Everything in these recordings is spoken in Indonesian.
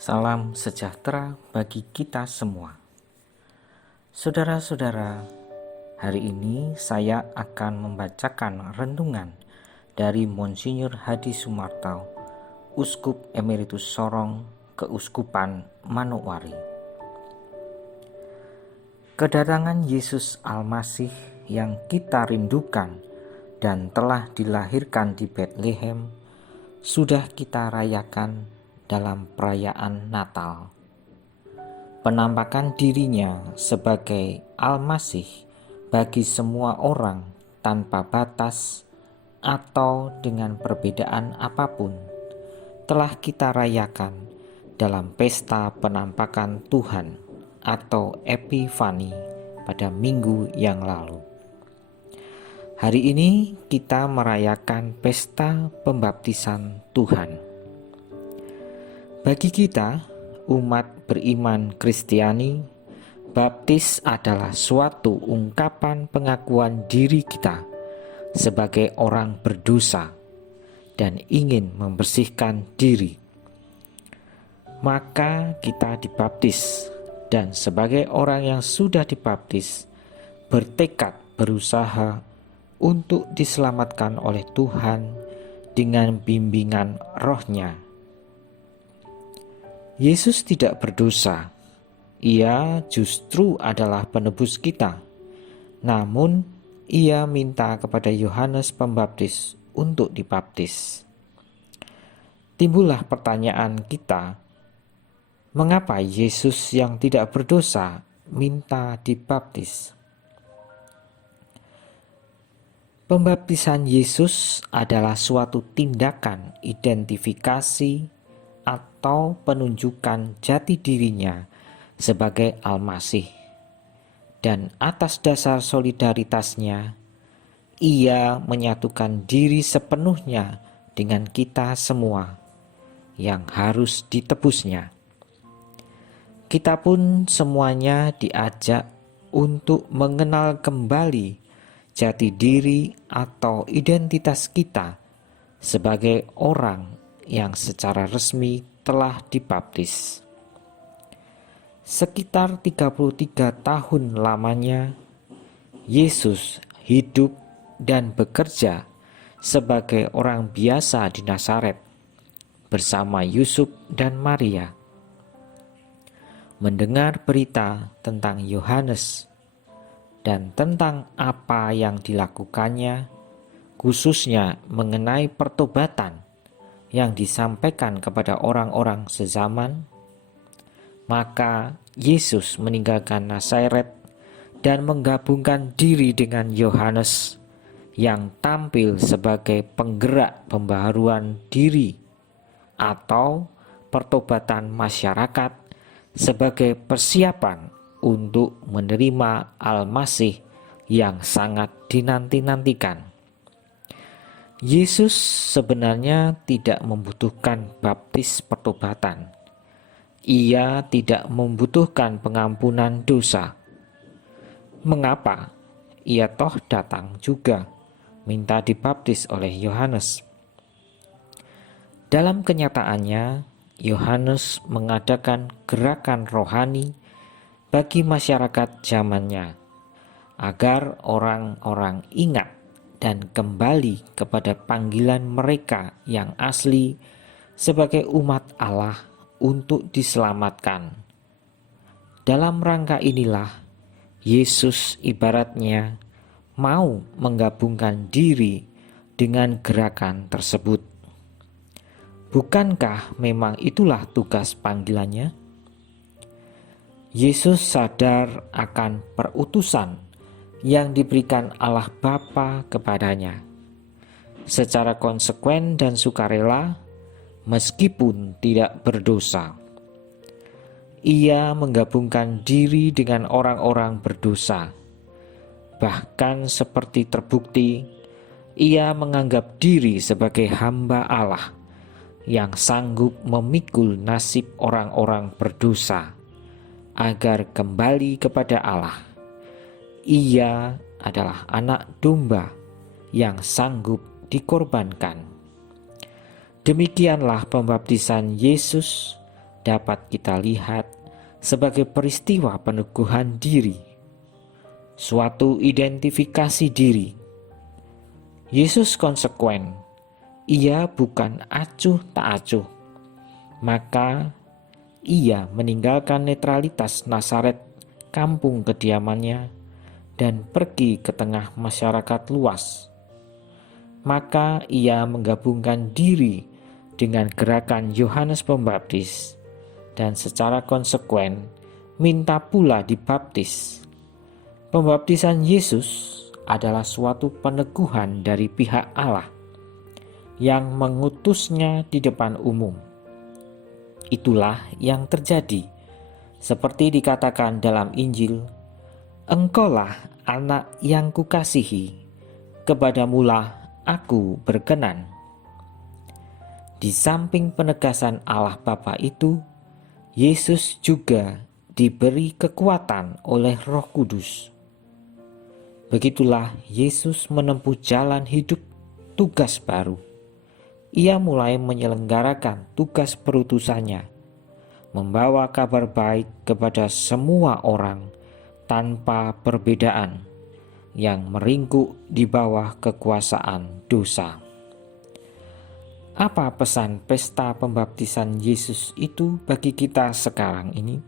Salam sejahtera bagi kita semua. Saudara-saudara, hari ini saya akan membacakan renungan dari Monsinyur Hadi Sumarto, Uskup Emeritus Sorong, Keuskupan Manokwari. Kedatangan Yesus Almasih yang kita rindukan dan telah dilahirkan di Betlehem sudah kita rayakan dalam perayaan Natal. Penampakan dirinya sebagai Al-Masih bagi semua orang tanpa batas atau dengan perbedaan apapun telah kita rayakan dalam pesta penampakan Tuhan atau Epifani pada minggu yang lalu. Hari ini kita merayakan pesta pembaptisan Tuhan. Bagi kita, umat beriman Kristiani, baptis adalah suatu ungkapan pengakuan diri kita sebagai orang berdosa dan ingin membersihkan diri. Maka kita dibaptis, dan sebagai orang yang sudah dibaptis, bertekad berusaha untuk diselamatkan oleh Tuhan dengan bimbingan Roh-Nya. Yesus tidak berdosa, Ia justru adalah penebus kita. Namun, Ia minta kepada Yohanes Pembaptis untuk dibaptis. Timbullah pertanyaan kita, mengapa Yesus yang tidak berdosa minta dibaptis? Pembaptisan Yesus adalah suatu tindakan identifikasi atau penunjukan jati dirinya sebagai Al-Masih. Dan atas dasar solidaritasnya, Ia menyatukan diri sepenuhnya dengan kita semua yang harus ditebusnya. Kita pun semuanya diajak untuk mengenal kembali jati diri atau identitas kita sebagai orang yang secara resmi telah dibaptis. Sekitar 33 tahun lamanya, Yesus hidup dan bekerja sebagai orang biasa di Nazaret bersama Yusuf dan Maria. Mendengar berita tentang Yohanes dan tentang apa yang dilakukannya, khususnya mengenai pertobatan yang disampaikan kepada orang-orang sezaman, maka Yesus meninggalkan Nazaret dan menggabungkan diri dengan Yohanes yang tampil sebagai penggerak pembaharuan diri atau pertobatan masyarakat sebagai persiapan untuk menerima Al-Masih yang sangat dinanti-nantikan. Yesus sebenarnya tidak membutuhkan baptis pertobatan. Ia tidak membutuhkan pengampunan dosa. Mengapa? Ia toh datang juga minta dibaptis oleh Yohanes. Dalam kenyataannya, Yohanes mengadakan gerakan rohani bagi masyarakat zamannya, agar orang-orang ingat dan kembali kepada panggilan mereka yang asli sebagai umat Allah untuk diselamatkan. Dalam rangka inilah, Yesus ibaratnya mau menggabungkan diri dengan gerakan tersebut. Bukankah memang itulah tugas panggilannya? Yesus sadar akan perutusan yang diberikan Allah Bapa kepadanya. Secara konsekuen dan sukarela, meskipun tidak berdosa, Ia menggabungkan diri dengan orang-orang berdosa. Bahkan seperti terbukti, Ia menganggap diri sebagai hamba Allah yang sanggup memikul nasib orang-orang berdosa agar kembali kepada Allah. Ia adalah anak domba yang sanggup dikorbankan. Demikianlah pembaptisan Yesus dapat kita lihat sebagai peristiwa peneguhan diri, suatu identifikasi diri. Yesus konsekuen, ia bukan acuh tak acuh. Maka ia meninggalkan netralitas Nazaret, kampung kediamannya, dan pergi ke tengah masyarakat luas. Maka ia menggabungkan diri dengan gerakan Yohanes Pembaptis dan secara konsekuen minta pula dibaptis. Pembaptisan Yesus adalah suatu peneguhan dari pihak Allah yang mengutusnya di depan umum. Itulah yang terjadi, seperti dikatakan dalam Injil, "Engkaulah anak yang kukasihi, kepadamulah aku berkenan." Di samping penegasan Allah Bapa itu, Yesus juga diberi kekuatan oleh Roh Kudus. Begitulah Yesus menempuh jalan hidup tugas baru. Ia mulai menyelenggarakan tugas perutusannya, membawa kabar baik kepada semua orang tanpa perbedaan yang meringkuk di bawah kekuasaan dosa. Apa pesan pesta pembaptisan Yesus itu bagi kita sekarang ini?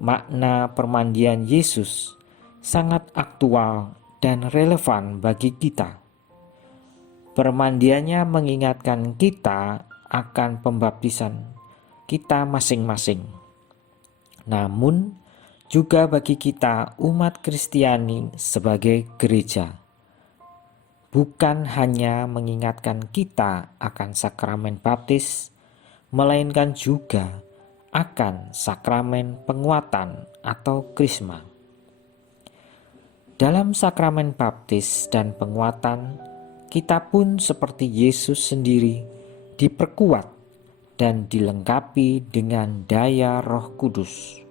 Makna permandian Yesus sangat aktual dan relevan bagi kita. Permandiannya mengingatkan kita akan pembaptisan kita masing-masing. Namun juga bagi kita umat Kristiani sebagai gereja, bukan hanya mengingatkan kita akan sakramen baptis, melainkan juga akan sakramen penguatan atau krisma. Dalam sakramen baptis dan penguatan, kita pun seperti Yesus sendiri diperkuat dan dilengkapi dengan daya Roh Kudus.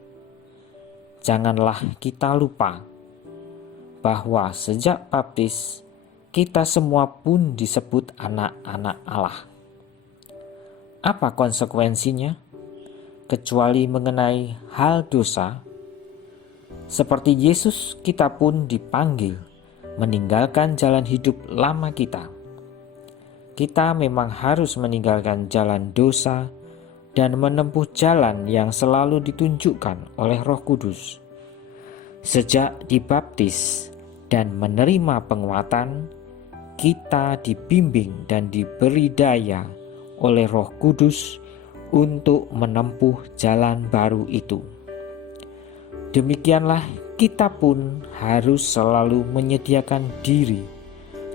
Janganlah kita lupa bahwa sejak baptis kita semua pun disebut anak-anak Allah. Apa konsekuensinya? Kecuali mengenai hal dosa, seperti Yesus kita pun dipanggil meninggalkan jalan hidup lama kita. Kita memang harus meninggalkan jalan dosa dan menempuh jalan yang selalu ditunjukkan oleh Roh Kudus. Sejak dibaptis dan menerima penguatan, kita dibimbing dan diberi daya oleh Roh Kudus untuk menempuh jalan baru itu. Demikianlah kita pun harus selalu menyediakan diri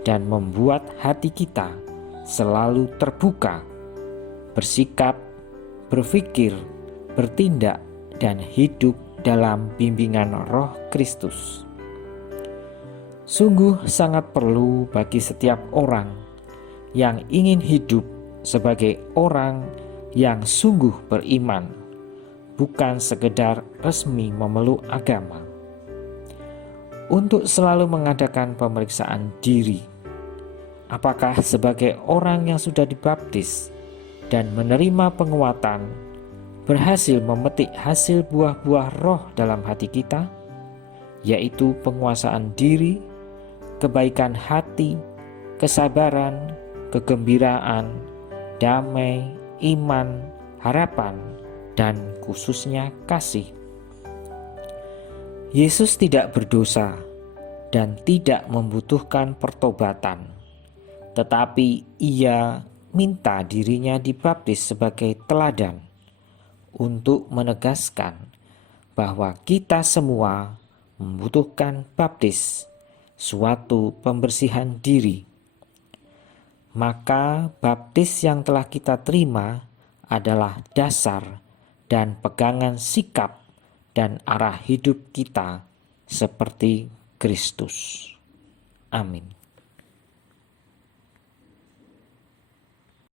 dan membuat hati kita selalu terbuka, bersikap, berpikir, bertindak, dan hidup dalam bimbingan Roh Kristus. Sungguh sangat perlu bagi setiap orang yang ingin hidup sebagai orang yang sungguh beriman, bukan sekedar resmi memeluk agama, untuk selalu mengadakan pemeriksaan diri. Apakah sebagai orang yang sudah dibaptis dan menerima penguatan, berhasil memetik hasil buah-buah roh dalam hati kita, yaitu penguasaan diri, kebaikan hati, kesabaran, kegembiraan, damai, iman, harapan, dan khususnya kasih. Yesus tidak berdosa dan tidak membutuhkan pertobatan, tetapi ia minta dirinya dibaptis sebagai teladan untuk menegaskan bahwa kita semua membutuhkan baptis, suatu pembersihan diri. Maka baptis yang telah kita terima adalah dasar dan pegangan sikap dan arah hidup kita seperti Kristus. Amin.